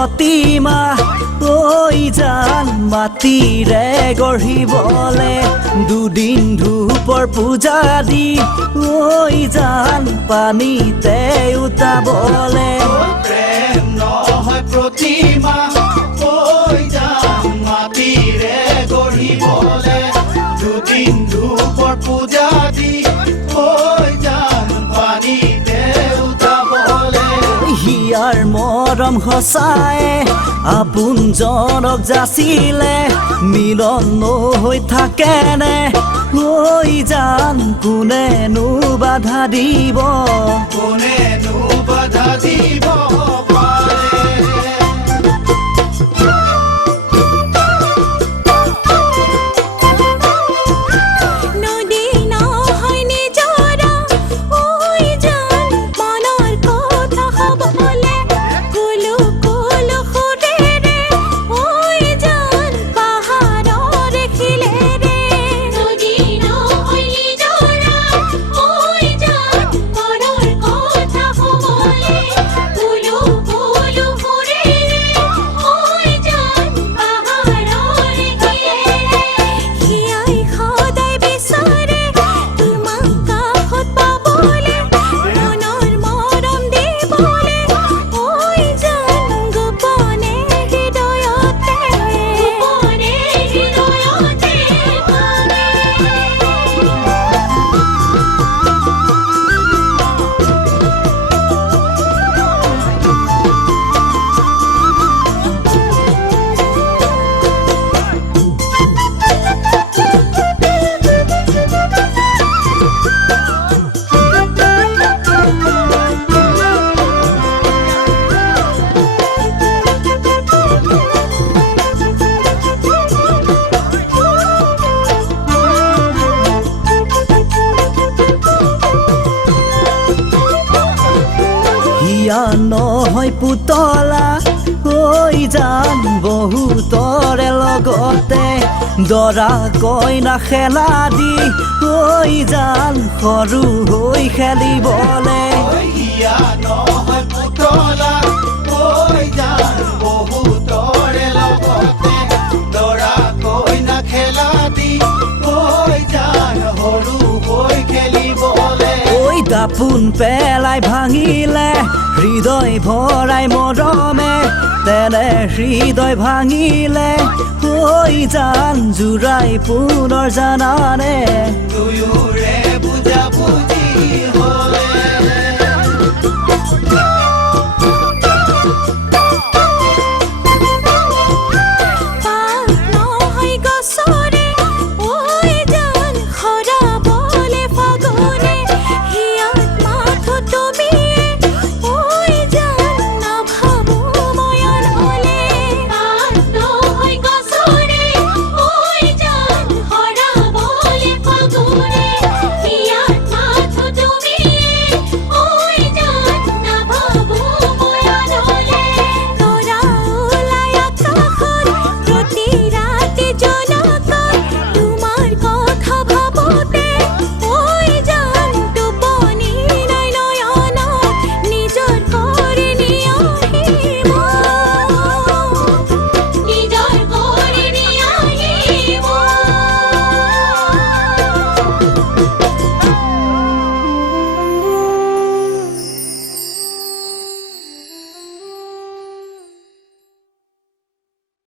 প্ৰতিমা ঐ জান মাটিৰে গঢ়িবলে দুদিন ধূপৰ পূজা দি ঐ জান পানীতে উতাবলে প্ৰেম নহয় প্ৰতিমা ঐ জান মাটিৰে গঢ়িবলে দুদিন ধূপৰ পূজা দি ঐ জান পানীতে উতাবলে হিয়াৰ মৰম সঁচাই আপোনজনক যাচিলে মিলন নহৈ থাকেনে ঐ জান কোনেনো বাধা দিব কোনেনো বাধা দিব পাৰে নহয় পুতলা ঐ জান বহুতৰে লগতে দৰা কইনা খেলা দি ঐ জান সৰু হৈ খেলিবলে হিয়া নহয় পুতলা ঐ জান বহুতৰে লগতে দৰা কইনা খেলা দি ঐ জান সৰু হৈ খেলিবলে ঐ দাপোন পেলাই ভাঙিলে হৃদয় ভৰাই মৰমে তেনে হৃদয় ভাঙিলে ঐ জান জোৰাই পুনৰ জানানে দুয়োৰে বুজা বুজি